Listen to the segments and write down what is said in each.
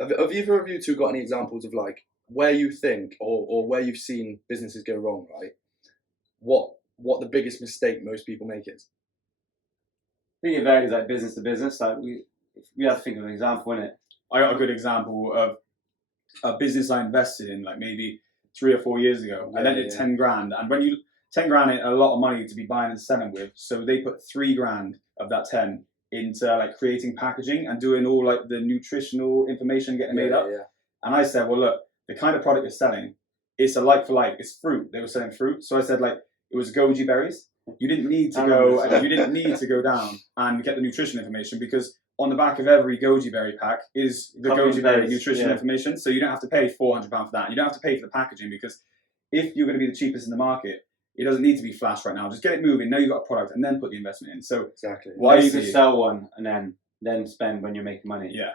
Have either of you two got any examples of like where you think or where you've seen businesses go wrong, right? What the biggest mistake most people make is? I think it varies like business to business. Like we have to think of an example in it. I got a good example of a business I invested in like maybe 3 or 4 years ago. I lent it 10 grand, and when you 10 grand ain't a lot of money to be buying and selling with, so they put 3 grand of that 10 into like creating packaging and doing all like the nutritional information getting made up. And I said, well, look, the kind of product you're selling, it's a like for like, it's fruit. They were selling fruit, so I said like it was goji berries. You didn't need to go. You didn't need to go down and get the nutrition information, because on the back of every goji berry pack is the goji berry nutrition information. So you don't have to pay £400 for that. You don't have to pay for the packaging, because if you're going to be the cheapest in the market, it doesn't need to be flash right now. Just get it moving. Know you've got a product, and then put the investment in. So exactly. Why you could sell one and then spend when you're making money. Yeah.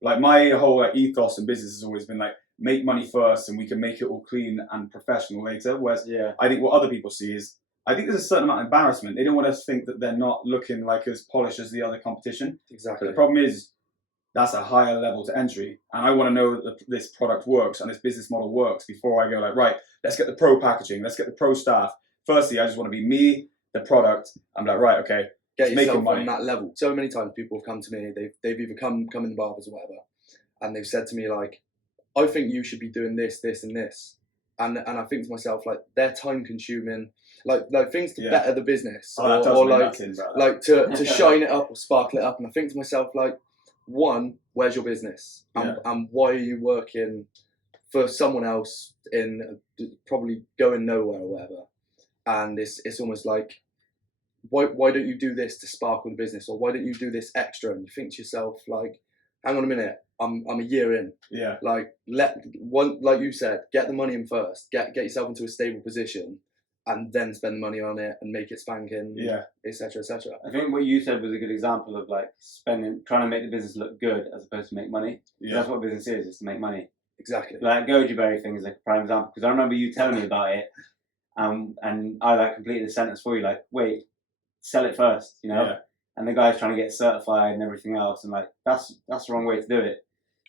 Like my whole like ethos in business has always been like, make money first, and we can make it all clean and professional later. Whereas I think what other people see is, I think there's a certain amount of embarrassment. They don't want us to think that they're not looking like as polished as the other competition. Exactly. But the problem is, that's a higher level to entry, and I want to know that this product works and this business model works before I go like, right, let's get the pro packaging, let's get the pro staff. Firstly, I just want to be me, the product. I'm like, right, okay, get yourself on that level. So many times people have come to me, they've either come in the barbers or whatever, and they've said to me like, I think you should be doing this, this, and this, and I think to myself like, they're time consuming, like things to better the business, or like to shine it up or sparkle it up, and I think to myself like, one, where's your business, and why are you working for someone else in probably going nowhere or whatever? And it's almost like, why don't you do this to sparkle the business, or why don't you do this extra? And you think to yourself like, hang on a minute, I'm a year in. Yeah. Like like you said, get the money in first, get yourself into a stable position, and then spend the money on it and make it spanking. Yeah. Etc. Etc. I think what you said was a good example of like trying to make the business look good as opposed to make money. Yeah. That's what business is to make money. Exactly. Like goji berry thing is like a prime example, because I remember you telling me about it. And I like completed the sentence for you, like, wait, sell it first, you know? Yeah. And the guy's trying to get certified and everything else, and like that's the wrong way to do it.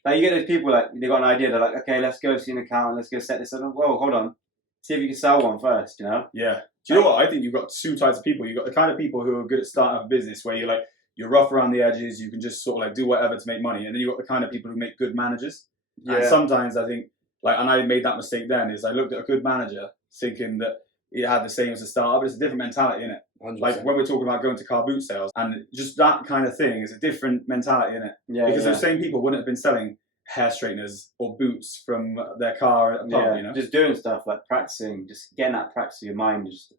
Like you get those people like they got an idea, they're like, okay, let's go see an accountant, let's go set this up. Whoa, hold on, see if you can sell one first, you know? Yeah. Do you know what? I think you've got two types of people. You've got the kind of people who are good at starting up a business, where you're rough around the edges, you can just sort of like do whatever to make money, and then you've got the kind of people who make good managers. Yeah. And sometimes I think and I made that mistake then, is I looked at a good manager thinking that it had the same as a startup, but it's a different mentality in it. 100%. Like when we're talking about going to car boot sales, and just that kind of thing is a different mentality in it. Yeah, because those same people wouldn't have been selling hair straighteners or boots from their car at a pub, you know? Just doing stuff like practicing, just getting that practice of your mind, just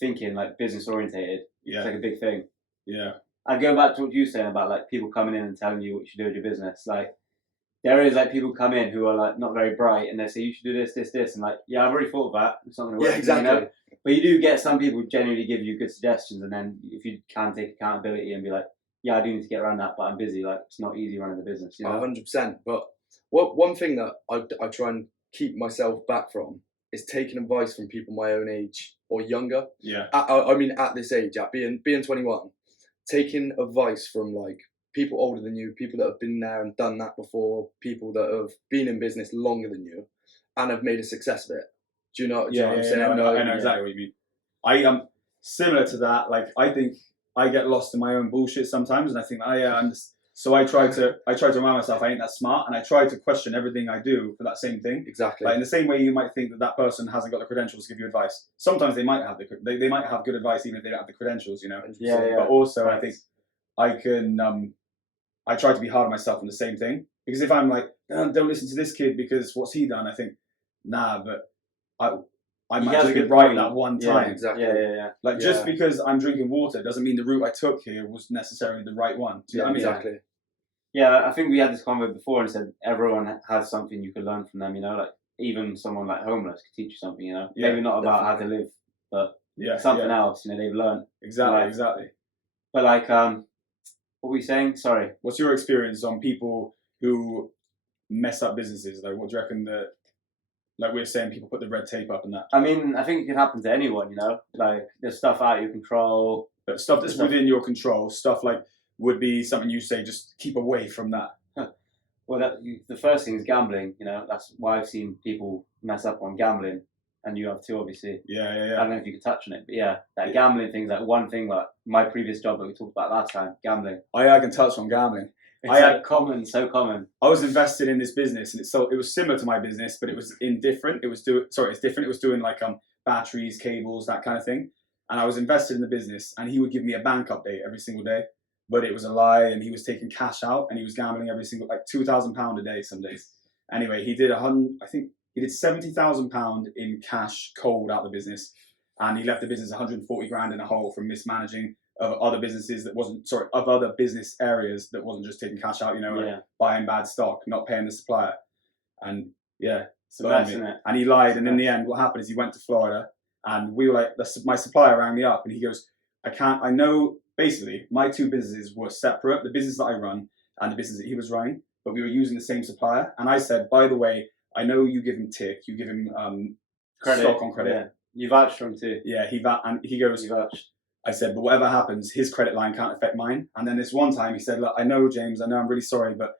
thinking like business orientated. Yeah. It's like a big thing. Yeah. And going back to what you were saying about like people coming in and telling you what you should do with your business, like there is like people come in who are like not very bright, and they say you should do this, this, this, and like, yeah, I've already thought of that. It's not going to work. Yeah, exactly. You know? But you do get some people who genuinely give you good suggestions, and then if you can take accountability and be like, yeah, I do need to get around that, but I'm busy. Like it's not easy running the business. You know? 100%. But one thing that I try and keep myself back from is taking advice from people my own age or younger. Yeah. I mean, at this age, at being 21, taking advice from like people older than you, people that have been there and done that before, people that have been in business longer than you and have made a success of it. Do you know what I'm saying? I know exactly what you mean. I am similar to that. Like I think I get lost in my own bullshit sometimes, and I think so I try to remind myself I ain't that smart, and I try to question everything I do for that same thing. Exactly. Like in the same way you might think that person hasn't got the credentials to give you advice. Sometimes they might have they might have good advice even if they don't have the credentials, you know. Yeah. But also I think I can I try to be hard on myself on the same thing, because if I'm like, oh, don't listen to this kid because what's he done, I think, nah, but I might just get right that one time. Yeah, exactly. Yeah. Like just because I'm drinking water doesn't mean the route I took here was necessarily the right one. Do you know what I mean? Exactly. Yeah, I think we had this convo before and said everyone has something you could learn from them, you know, like even someone like homeless could teach you something, you know. Maybe not about how to live, but something else, you know, they've learned. Exactly. But like, what were we saying? Sorry. What's your experience on people who mess up businesses? Like, what do you reckon that, like we were saying, people put the red tape up and that? I mean, I think it can happen to anyone, you know? Like, there's stuff out of your control. But stuff that's within your control, stuff like would be something you say, just keep away from that. Well, the first thing is gambling. You know, that's why I've seen people mess up on gambling, and you have too, obviously. Yeah. I don't know if you could touch on it, but yeah, that gambling thing's like one thing. Like my previous job that we talked about last time, gambling. I can touch on gambling. It's so common. I was invested in this business, and it was similar to my business, but it was indifferent. It's different. It was doing like batteries, cables, that kind of thing. And I was invested in the business, and he would give me a bank update every single day, but it was a lie. And he was taking cash out, and he was gambling every single like £2,000 a day some days. Anyway, he did I think he did £70,000 in cash cold out of the business, and he left the business 140 grand in a hole from mismanaging of other businesses of other business areas that wasn't just taking cash out, you know, like buying bad stock, not paying the supplier. And it's a mess, isn't it? And he lied. And in the end, what happened is he went to Florida, and we were like, my supplier rang me up, and he goes, I know, basically, my two businesses were separate, the business that I run and the business that he was running, but we were using the same supplier. And I said, by the way, I know you give him tick, you give him stock on credit. Yeah. You vouched for him too. Yeah, he goes, you vouched. I said, but whatever happens, his credit line can't affect mine. And then this one time he said, look, I know, James, I know I'm really sorry, but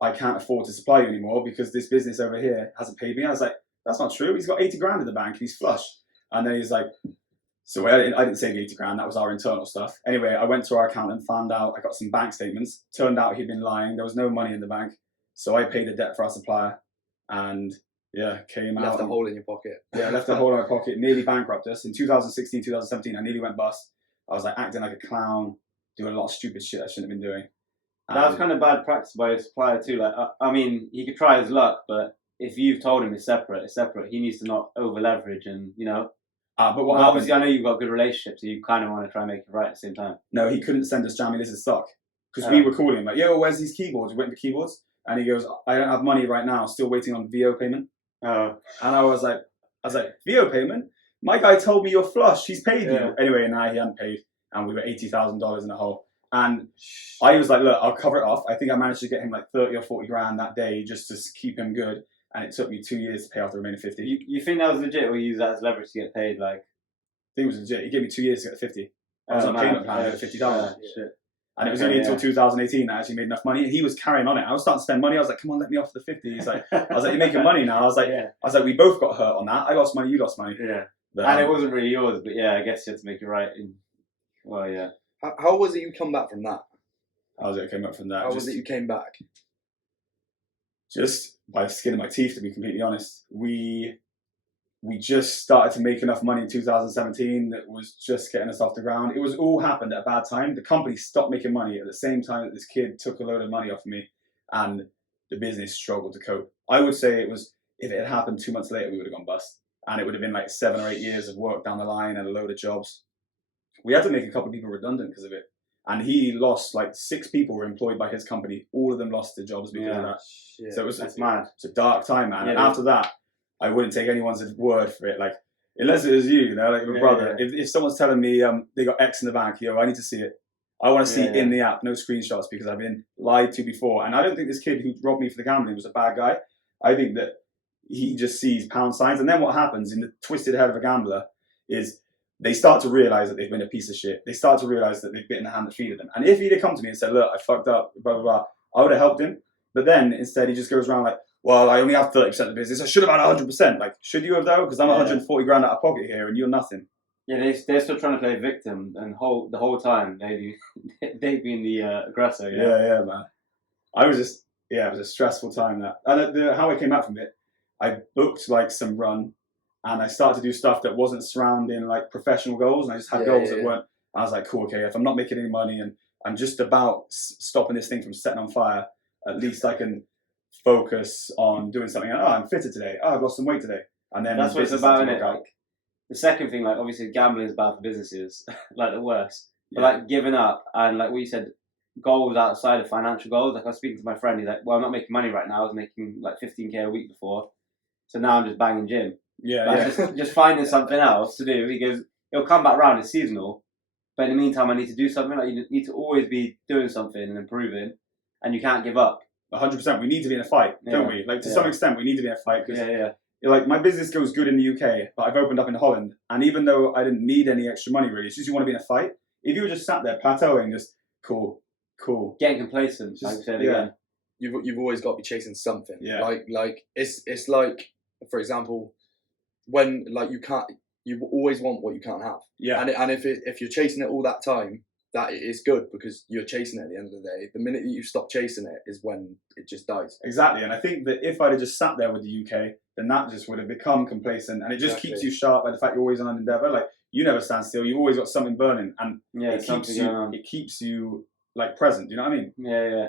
I can't afford to supply you anymore because this business over here hasn't paid me. I was like, that's not true. He's got 80 grand in the bank and he's flush. And then he's like, so I didn't say the 80 grand, that was our internal stuff. Anyway, I went to our accountant, found out, I got some bank statements. Turned out he'd been lying. There was no money in the bank. So I paid the debt for our supplier and came out. Left a hole in your pocket. Yeah, left a hole in my pocket, nearly bankrupted us. In 2016, 2017, I nearly went bust. I was like acting like a clown, doing a lot of stupid shit I shouldn't have been doing. That was kind of bad practice by your supplier too. Like, I mean, he could try his luck, but if you've told him it's separate. He needs to not over leverage, and you know. But what obviously, I know you've got a good relationship, so you kind of want to try and make it right at the same time. No, he couldn't send us Jamie Liz's stock because we were calling him like, "Yo, where's these keyboards? We're waiting for keyboards," and he goes, "I don't have money right now. Still waiting on VO payment." And I was like, VO payment? My guy told me you're flush. He's paid you anyway. And now he hadn't paid, and we were $80,000 in a hole. And I was like, look, I'll cover it off. I think I managed to get him like 30 or 40 grand that day just to keep him good. And it took me 2 years to pay off the remaining 50. You think that was legit, or you use that as leverage to get paid? Like, I think it was legit. He gave me 2 years to get the 50. I was on a payment plan at 50,000. Shit. And it was only until 2018 that I actually made enough money. And he was carrying on it. I was starting to spend money. I was like, come on, let me off the 50. He's like, I was like, you're making money now. I was like, we both got hurt on that. I lost money, you lost money. Yeah. But, and it wasn't really yours, but I guess you had to make it right. How was it you come back from that? How was it I came back from that? How was it you came back? Just by the skin of my teeth, to be completely honest. We just started to make enough money in 2017 that was just getting us off the ground. It was all happened at a bad time. The company stopped making money at the same time that this kid took a load of money off me, and the business struggled to cope. I would say it was, if it had happened 2 months later, we would have gone bust. And it would have been like 7 or 8 years of work down the line and a load of jobs. We had to make a couple of people redundant because of it. And he lost, like 6 people were employed by his company. All of them lost their jobs because of that. Shit. So that's mad. It's a dark time, man. Yeah, and after that, I wouldn't take anyone's word for it. Like, unless it was you know, like my brother. Yeah. If someone's telling me they got X in the bank, I need to see it. I want to see it in the app, no screenshots, because I've been lied to before. And I don't think this kid who robbed me for the gambling was a bad guy. I think that he just sees pound signs. And then what happens in the twisted head of a gambler is they start to realize that they've been a piece of shit. They start to realize that they've bitten the hand that feeded them. And if he'd have come to me and said, look, I fucked up, blah, blah, blah, I would have helped him. But then instead he just goes around like, well, I only have 30% of the business. I should have had 100%. Like, should you have though? Because I'm 140 grand out of pocket here and you're nothing. Yeah, they're still trying to play victim, and the whole time they've been the aggressor. Yeah, man. I was just, it was a stressful time that. And how I came out from it, I booked like some run, and I started to do stuff that wasn't surrounding like professional goals, and I just had goals that weren't. I was like, cool, okay, if I'm not making any money and I'm just about stopping this thing from setting on fire, at least I can focus on doing something. Oh, I'm fitter today. Oh, I've lost some weight today. And then that's what it's about, isn't it? Like, the second thing, like, obviously gambling is bad for businesses, like the worst. But like giving up and like what you said, goals outside of financial goals. Like I was speaking to my friend, he's like, well, I'm not making money right now. I was making like 15k a week before. So now I'm just banging gym. Just finding something else to do. He goes, it'll come back round, it's seasonal. But in the meantime, I need to do something. Like, you need to always be doing something and improving, and you can't give up. 100%. We need to be in a fight, don't we? Like to some extent, we need to be in a fight because like my business goes good in the UK, but I've opened up in Holland, and even though I didn't need any extra money really, it's just you want to be in a fight. If you were just sat there plateauing, just cool, getting complacent, just, like I said again. you've always got to be chasing something. Yeah. Like it's like, for example, when like you always want what you can't have. Yeah. And if you're chasing it all that time, that is good because you're chasing it at the end of the day. The minute that you stop chasing it is when it just dies. Exactly. And I think that if I'd have just sat there with the UK, then that just would have become complacent, and it just keeps you sharp by the fact you're always on an endeavour. Like, you never stand still. You've always got something burning, and Yeah, it keeps you like present. Do you know what I mean? Yeah, yeah.